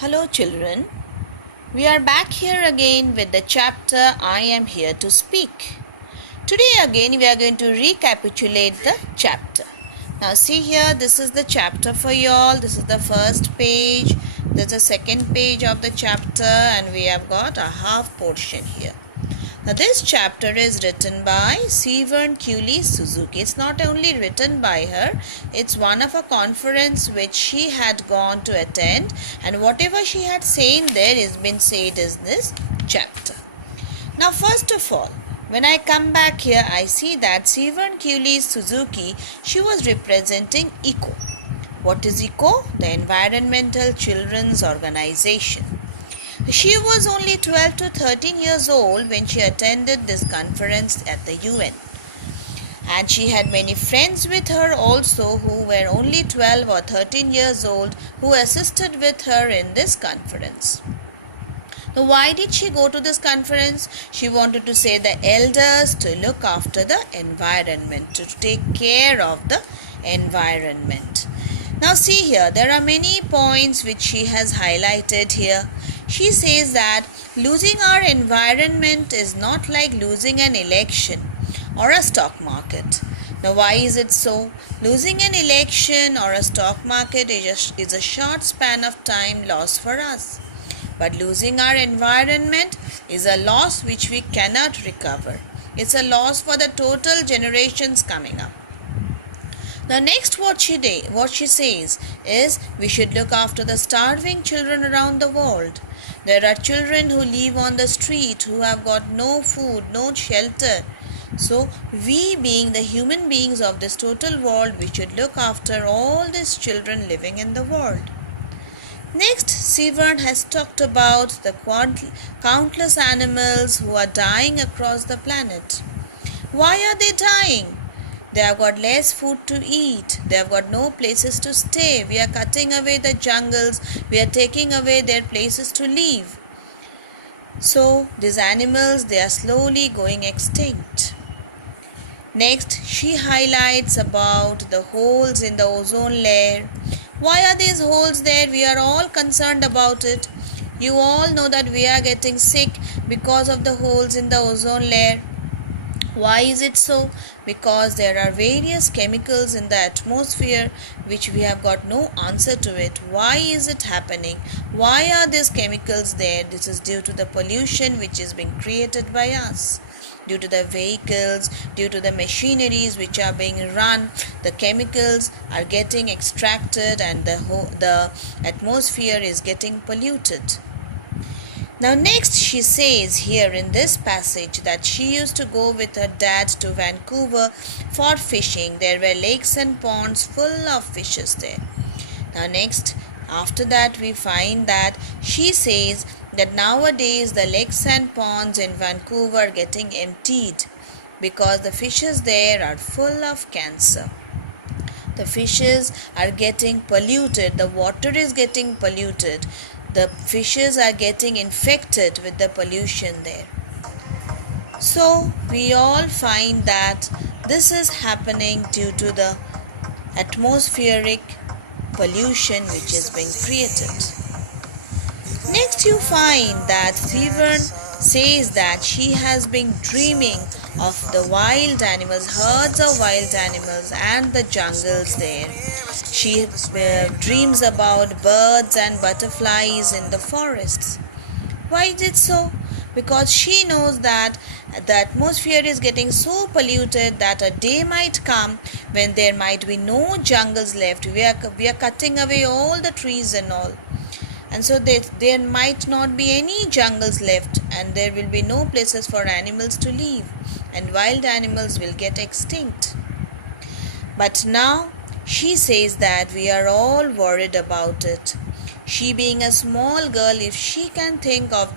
Hello, children. We are back here again with the chapter I Am Here to Speak. Today, again, we are going to recapitulate the chapter. Now, see here, this is the chapter for you all. This is the first page, there's a second page of the chapter, and we have got a half portion here. Now, this chapter is written by Severn Cooley Suzuki. It's not only written by her, it's one of a conference which she had gone to attend, and whatever she had said there is been said in this chapter. Now, first of all, when I come back here, I see that Severn Cooley Suzuki, she was representing ECO. What is ECO? The Environmental Children's Organization. She was only 12 to 13 years old when she attended this conference at the UN. And she had many friends with her also who were only 12 or 13 years old who assisted with her in this conference. Now, why did she go to this conference? She wanted to say the elders to look after the environment, to take care of the environment. Now see here, there are many points which she has highlighted here. She says that losing our environment is not like losing an election or a stock market. Now why is it so? Losing an election or a stock market is a short span of time loss for us. But losing our environment is a loss which we cannot recover. It's a loss for the total generations coming up. Now next what she says is we should look after the starving children around the world. There are children who live on the street who have got no food, no shelter. So we being the human beings of this total world, we should look after all these children living in the world. Next, Severn has talked about the countless animals who are dying across the planet. Why are they dying? They have got less food to eat. They have got no places to stay. We are cutting away the jungles. We are taking away their places to live. So, these animals, they are slowly going extinct. Next, she highlights about the holes in the ozone layer. Why are these holes there? We are all concerned about it. You all know that we are getting sick because of the holes in the ozone layer. Why is it so? Because there are various chemicals in the atmosphere which we have got no answer to it. Why is it happening? Why are these chemicals there? This is due to the pollution which is being created by us. Due to the vehicles, due to the machineries which are being run, the chemicals are getting extracted and the atmosphere is getting polluted. Now next she says here in this passage that she used to go with her dad to Vancouver for fishing. There were lakes and ponds full of fishes there. Now next, after that we find that she says that nowadays the lakes and ponds in Vancouver are getting emptied because the fishes there are full of cancer. The fishes are getting polluted, the water is getting polluted. The fishes are getting infected with the pollution there. So we all find that this is happening due to the atmospheric pollution which is being created. Next you find that Severn says that she has been dreaming of the wild animals, herds of wild animals and the jungles there. She dreams about birds and butterflies in the forests. Why is it so? Because she knows that the atmosphere is getting so polluted that a day might come when there might be no jungles left. We are cutting away all the trees and all. And so there might not be any jungles left and there will be no places for animals to live and wild animals will get extinct. But now she says that we are all worried about it. She being a small girl, if she can think of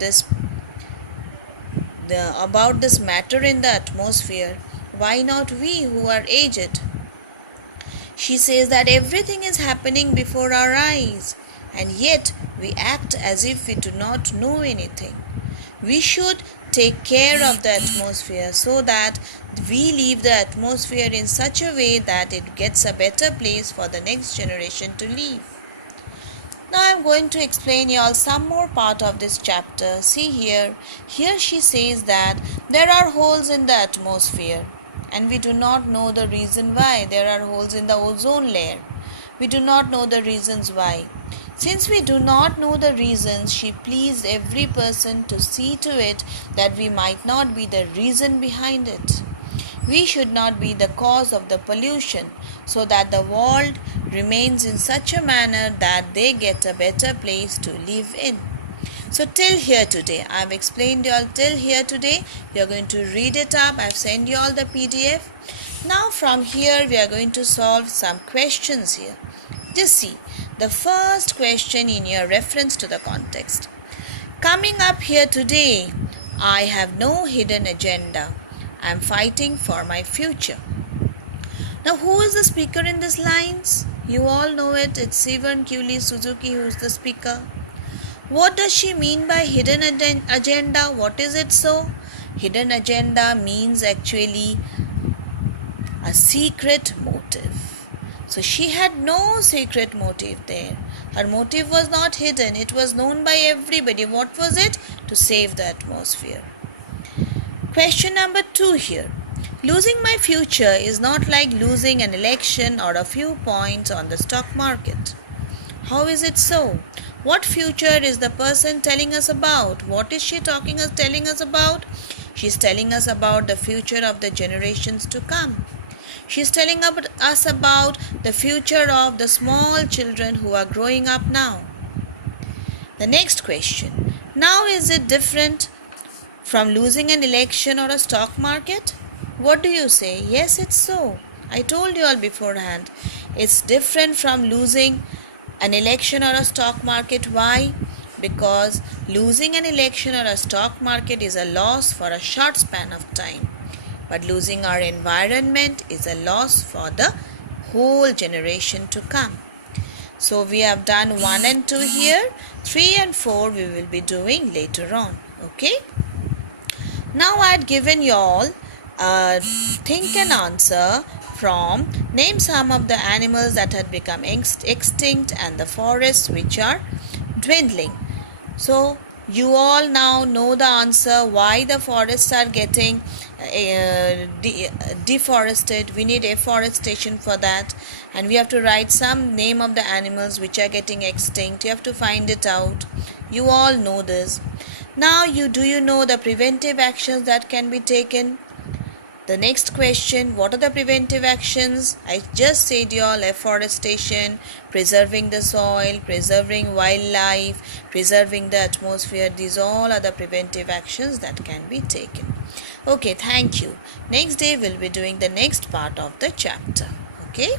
about this matter in the atmosphere, why not we who are aged? She says that everything is happening before our eyes and yet we act as if we do not know anything. We should take care of the atmosphere so that we leave the atmosphere in such a way that it gets a better place for the next generation to live. Now I am going to explain y'all some more part of this chapter. See here. Here she says that there are holes in the atmosphere and we do not know the reason why. There are holes in the ozone layer. We do not know the reasons why. Since we do not know the reasons, she pleased every person to see to it that we might not be the reason behind it. We should not be the cause of the pollution, so that the world remains in such a manner that they get a better place to live in. So till here today, I have explained you all till here today. You are going to read it up. I have sent you all the PDF. Now from here we are going to solve some questions here. Just see the first question in your reference to the context. Coming up here today, I have no hidden agenda. I am fighting for my future. Now, who is the speaker in these lines? You all know it. It's Sivan Kyuli Suzuki who is the speaker. What does she mean by hidden agenda? What is it so? Hidden agenda means actually a secret motive. So she had no secret motive there. Her motive was not hidden. It was known by everybody. What was it? To save the atmosphere. Question number 2 here. Losing my future is not like losing an election or a few points on the stock market. How is it so? What future is the person telling us about? What is she telling us about? She's telling us about the future of the generations to come. She's telling us about the future of the small children who are growing up now. The next question. Now is it different from losing an election or a stock market? What do you say? Yes, it's so. I told you all beforehand. It's different from losing an election or a stock market. Why? Because losing an election or a stock market is a loss for a short span of time. But losing our environment is a loss for the whole generation to come. So we have done 1 and 2 here. 3 and 4 we will be doing later on. Okay? Now I had given you all think and answer from name some of the animals that had become extinct and the forests which are dwindling. So you all now know the answer why the forests are getting deforested. We need afforestation for that, and we have to write some name of the animals which are getting extinct. You have to find it out. You all know this. Now do you know the preventive actions that can be taken? The next question, what are the preventive actions? I just said you all afforestation, preserving the soil, preserving wildlife, preserving the atmosphere. These all are the preventive actions that can be taken. Okay, thank you. Next day we'll be doing the next part of the chapter. Okay.